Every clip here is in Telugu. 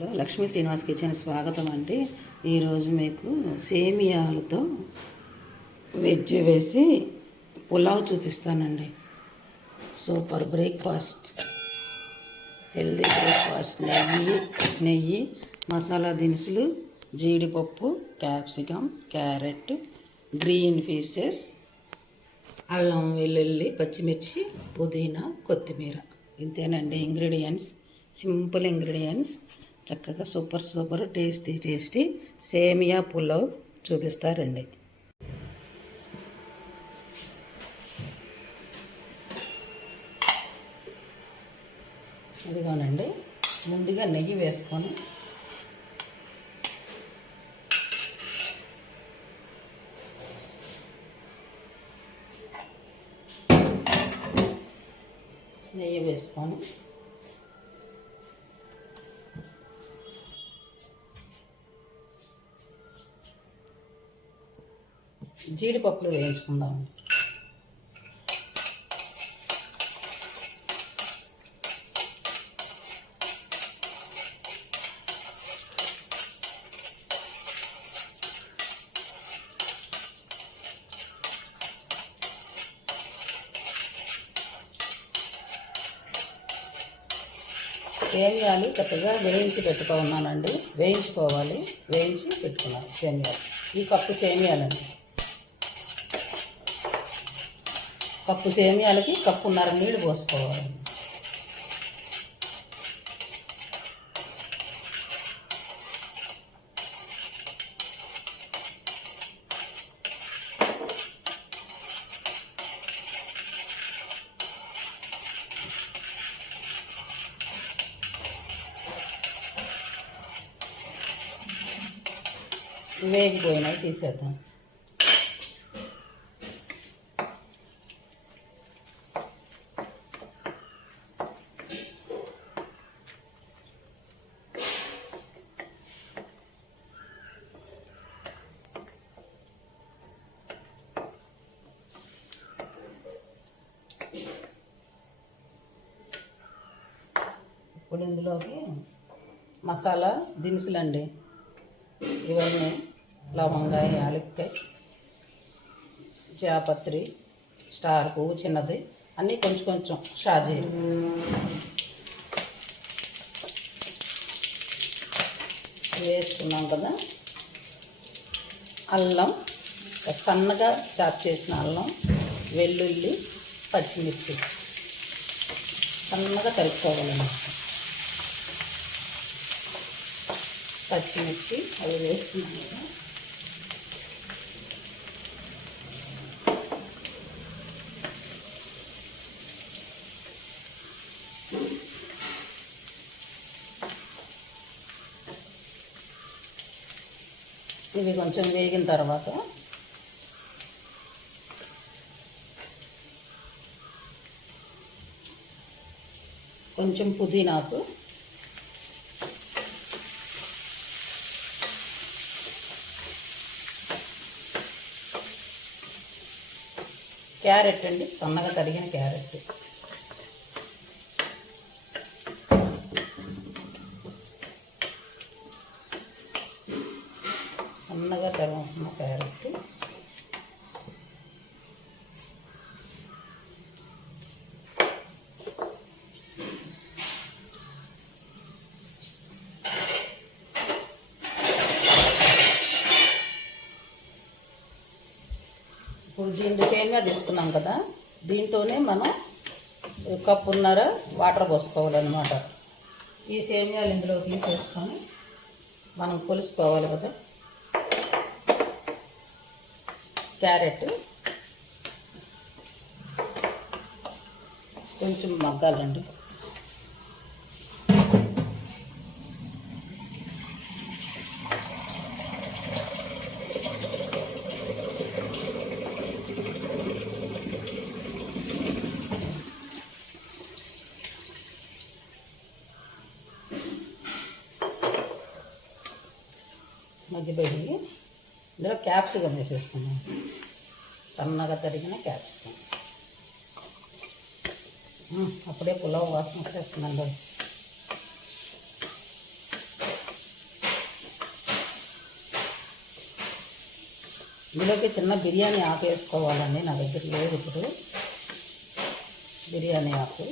హలో, లక్ష్మీ శ్రీనివాస్ కిచెన్ స్వాగతం అండి. ఈరోజు మీకు సేమియాలతో వెజ్ వేసి పులావ్ చూపిస్తానండి. Super breakfast, healthy breakfast. నెయ్యి, మసాలా దినుసులు, జీడిపప్పు, క్యాప్సికమ్, క్యారెట్, గ్రీన్ పీసెస్, అల్లం, వెల్లుల్లి, పచ్చిమిర్చి, పుదీనా, కొత్తిమీర. ఇంతేనండి ఇంగ్రీడియంట్స్. Simple ingredients. చక్కగా సూపర్ టేస్టీ సేమియా పులావ్ చూపిస్తారండి. ఇదిగోనండి, ముందుగా నెయ్యి వేసుకొని జీడిపప్పులు వేయించుకుందామండి. సేమియాలు చక్కగా వేయించి పెట్టుకున్నానండి. వేయించి పెట్టుకున్నాను సేమియాలు. ఈ కప్పు సేమియాలండి. కప్పు సేమియాలకి కప్పున్నర నీళ్ళు పోసుకోవాలి. వేగిపోయినాయి, తీసేద్దాం. ఇప్పుడు ఇందులోకి మసాలా దినుసులండి. ఇవన్నీ లవంగాయ, యాలక్కాయ, జాపత్రి, స్టార్ పువ్వు చిన్నది, అన్నీ కొంచెం షాజీరు వేసుకున్నాం కదా. అల్లం, సన్నగా చాప్ చేసిన అల్లం, వెల్లుల్లి, పచ్చిమిర్చి సన్నగా తరుక్కోవాలన్నమాట. పచ్చిమిర్చి అవి వేసుకున్నాం కదా. ఇవి కొంచెం వేగిన తర్వాత కొంచెం పుదీనాకు, క్యారెట్ అండి, సన్నగా తరిగిన క్యారెట్, సన్నగా తరుగుతున్న క్యారెట్, ఇప్పుడు దీంట్లో సేమియా తీసుకున్నాం కదా, దీంతోనే మనం కప్పున్నర వాటర్ పోసుకోవాలన్నమాట. ఈ సేమియాలు ఇందులో తీసేసుకొని మనం కొలుసుకోవాలి కదా. క్యారెట్ కొంచెం మగ్గాలండి. మగ్గిపోయి ఇందులో క్యాప్సికమ్ వేసేసుకున్నాం. సన్నగా తరిగిన క్యాప్సికమ్. అప్పుడే పులావ్ వాసన వచ్చేస్తుందండి. ఇందులోకి చిన్న బిర్యానీ ఆకు వేసుకోవాలండి, నా దగ్గర లేదు ఇప్పుడు బిర్యానీ ఆకు.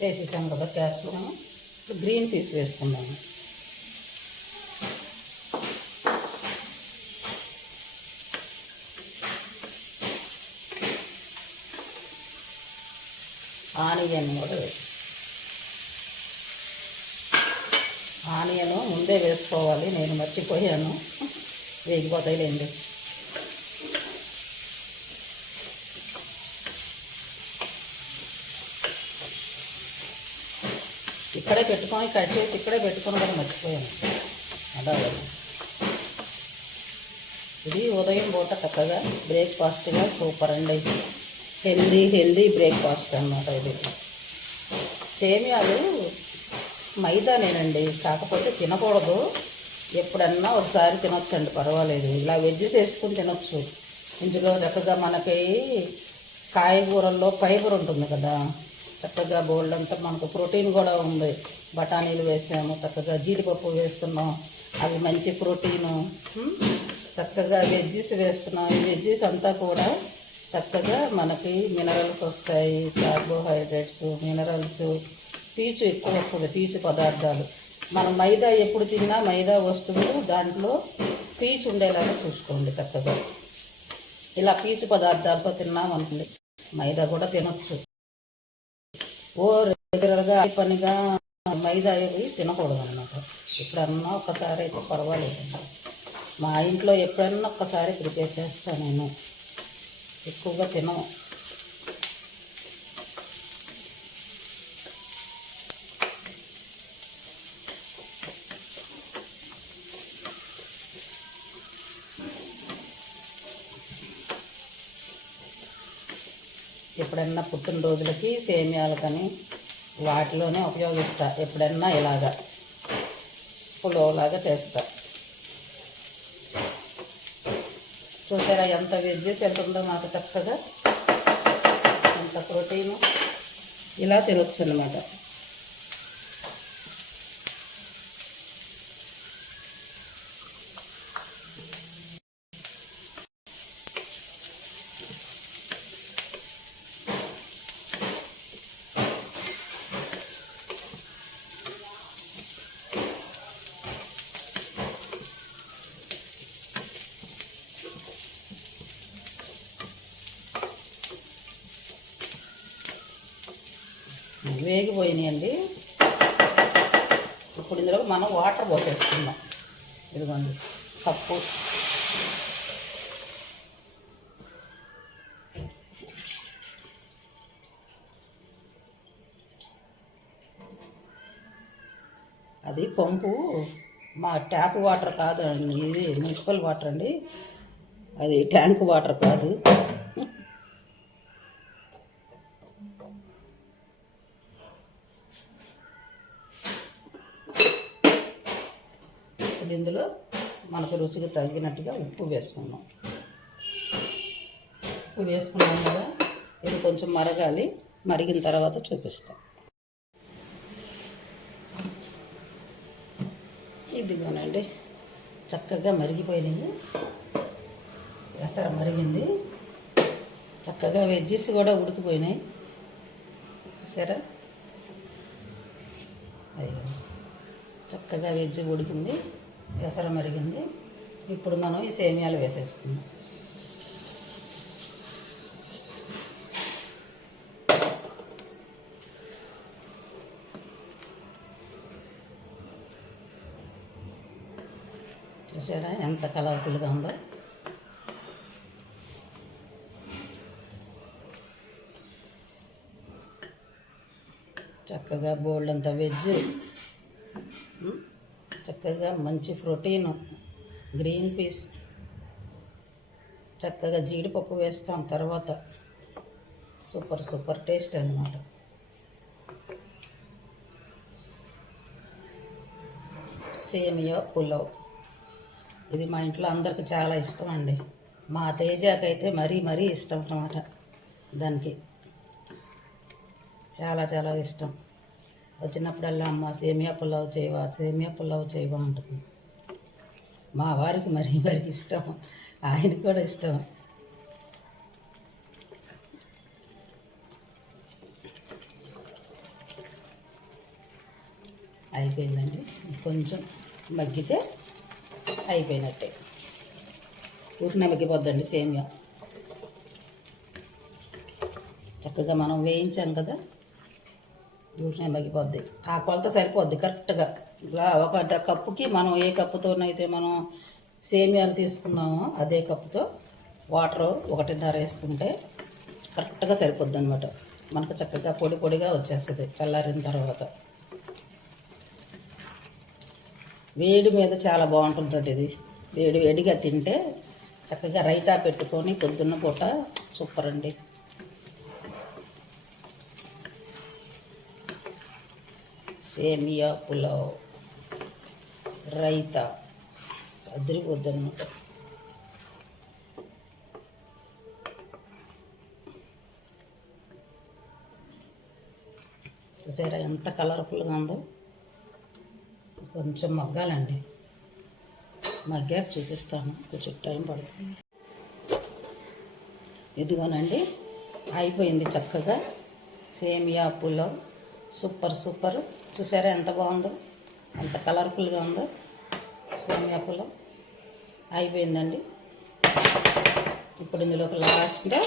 వేసేసాం కదా క్యాప్సికం. గ్రీన్ పీస్ వేసుకుందాము. ఆనియన్ కూడా ఆనియన్ ముందే వేసుకోవాలి, నేను మర్చిపోయాను, వేగిపోతాయిలేండి. ఇక్కడే పెట్టుకొని కట్ చేసి ఇక్కడే పెట్టుకొని కూడా మర్చిపోయాను. అలాగే ఇది ఉదయం పూట చక్కగా బ్రేక్ఫాస్ట్గా సూపర్ అండి. హెల్దీ బ్రేక్ఫాస్ట్ అన్నమాట ఇది. సేమియాలు మైదానేనండి, కాకపోతే తినకూడదు, ఎప్పుడన్నా ఒకసారి తినొచ్చండి, పర్వాలేదు. ఇలా వెజ్జెస్ వేసుకుని తినొచ్చు. ఇందులో చక్కగా మనకి కాయగూరల్లో ఫైబర్ ఉంటుంది కదా, చక్కగా బోల్డ్ అంతా మనకు ప్రోటీన్ కూడా ఉంది. బఠానీలు వేసాము, చక్కగా జీడిపప్పు వేస్తున్నాం, అవి మంచి ప్రోటీను. చక్కగా వెజ్జెస్ వేస్తున్నాం. ఈ వెజ్జెస్ అంతా కూడా చక్కగా మనకి మినరల్స్ వస్తాయి, కార్బోహైడ్రేట్స్, మినరల్స్, పీచు ఎక్కువ వస్తుంది, పీచు పదార్థాలు. మనం మైదా ఎప్పుడు తిన్నా మైదా వస్తువులు దాంట్లో పీచు ఉండేలాగా చూసుకోండి. చక్కగా ఇలా పీచు పదార్థాలతో తిన్నామనుకోండి, మైదా కూడా తినొచ్చు. రెగ్యులర్గా పనిగా మైదా అవి తినకూడదు అన్నమాట. ఎప్పుడన్నా ఒక్కసారి అయితే పర్వాలేదు. మా ఇంట్లో ఎప్పుడన్నా ఒక్కసారి ప్రిపేర్ చేస్తాను నేను, ఎక్కువగా తినం. ఎప్పుడన్నా పుట్టినరోజులకి సేమియాలకని వాటిలోనే ఉపయోగిస్తా. ఎప్పుడన్నా ఇలాగా పులావులాగా చేస్తా. చూసారా ఎంత వెజ్జెస్ ఎంత ఉందో మాకు, చక్కగా ఎంత ప్రోటీను. ఇలా తినొచ్చు అన్నమాట. వేగిపోయినాయండి. ఇప్పుడు ఇందులో మనం వాటర్ పోసేసుకుందాం. ఇదిగోండి కప్పు. అది పంపు, మా ట్యాప్ వాటర్ కాదండి, ఇది మున్సిపల్ వాటర్ అండి, అది ట్యాంక్ వాటర్ కాదు. ఇందులో మనకు రుచికి తగినట్టుగా ఉప్పు వేసుకున్నాం. ఉప్పు వేసుకున్నాం కదా, ఇది కొంచెం మరగాలి. మరిగిన తర్వాత చూపిస్తాం. ఇదిగోనండి చక్కగా మరిగిపోయినాయి. ఎసర మరిగింది, చక్కగా వెజ్జెస్ కూడా ఉడికిపోయినాయి. చూసారా, అయ్యో చక్కగా వెజ్ ఉడికింది, ఎసర మరిగింది. ఇప్పుడు మనం ఈ సేమియాలు వేసేసుకుందాం. చూసారా ఎంత కలర్ఫుల్గా ఉందో. చక్కగా బోల్డ్ అంత వెజ్, చక్కగా మంచి ప్రోటీను, గ్రీన్ పీస్, చక్కగా జీడిపప్పు వేస్తాం తర్వాత. సూపర్ టేస్ట్ అన్నమాట. సేమియా పులావ్ ఇది మా ఇంట్లో అందరికి చాలా ఇష్టం అండి. మా తేజాకైతే మరీ ఇష్టం అన్నమాట. దానికి చాలా ఇష్టం. వచ్చినప్పుడల్లా అమ్మ సేమియా పులావ్ చేయవా అంటుంది. మా వారికి మరీ ఇష్టం, ఆయనకి కూడా ఇష్టం. అయిపోయిందండి, కొంచెం మగ్గితే అయిపోయినట్టే. ఊరినే మగ్గిపోద్దండి సేమియా. చక్కగా మనం వేయించాం కదా, ఊరినే మగ్గిపోద్ది. ఆ కొలత సరిపోద్ది కరెక్ట్గా. ఇలా ఒక కప్పుకి మనం ఏ కప్పుతోనైతే మనం సేమియాలు తీసుకున్నామో అదే కప్పుతో వాటర్ 1.5 వేసుకుంటే కరెక్ట్గా సరిపోద్ది అనమాట. మనకు చక్కగా పొడి పొడిగా వచ్చేస్తుంది చల్లారిన తర్వాత. వేడి మీద చాలా బాగుంటుందండి ఇది. వేడిగా తింటే చక్కగా రైతా పెట్టుకొని పొద్దున్న పూట సూపర్ అండి. సేమియా పులావ్ రైతా అదిరిపోద్దన్నమాట. చూసారా ఎంత కలర్ఫుల్గా ఉందో. కొంచెం మగ్గాలండి, మగ్గాక చూపిస్తాను, కొంచెం టైం పడుతుంది. ఇదిగోనండి అయిపోయింది చక్కగా సేమియా పులావ్. సూపర్. చూసారా ఎంత బాగుందో, ఎంత కలర్ఫుల్గా ఉందో. సేమియా పులావ్ అయిపోయిందండి. ఇప్పుడు ఇందులోకి లాస్ట్గా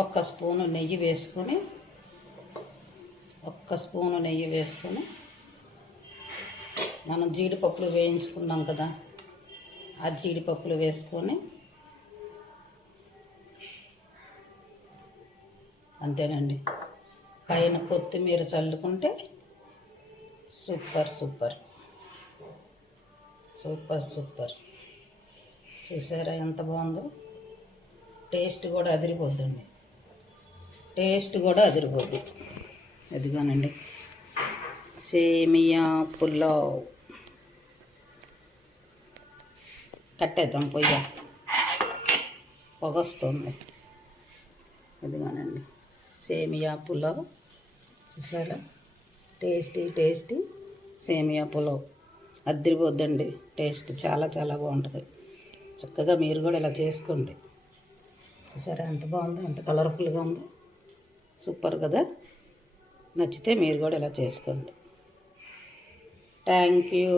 1 స్పూను నెయ్యి వేసుకొని మనం జీడిపప్పులు వేయించుకున్నాం కదా, ఆ జీడిపప్పులు వేసుకొని అంతేనండి. పైన కొత్తిమీర చల్లుకుంటే సూపర్. చూసారా ఎంత బాగుందో. టేస్ట్ కూడా అదిరిపోద్ది. ఎదిగానండి సేమియా పులావ్. కట్టేద్దాం, పొగొస్తుంది. ఎదిగానండి సేమియా పులావ్. చూసారా టేస్టీ సేమియా పులావ్ అదిరిపోద్దండి. టేస్ట్ చాలా బాగుంటుంది. చక్కగా మీరు కూడా ఇలా చేసుకోండి. చూసారా ఎంత బాగుందో, ఎంత కలర్ఫుల్గా ఉందో. సూపర్ కదా. నచ్చితే మీరు కూడా ఇలా చేసుకోండి. Thank you.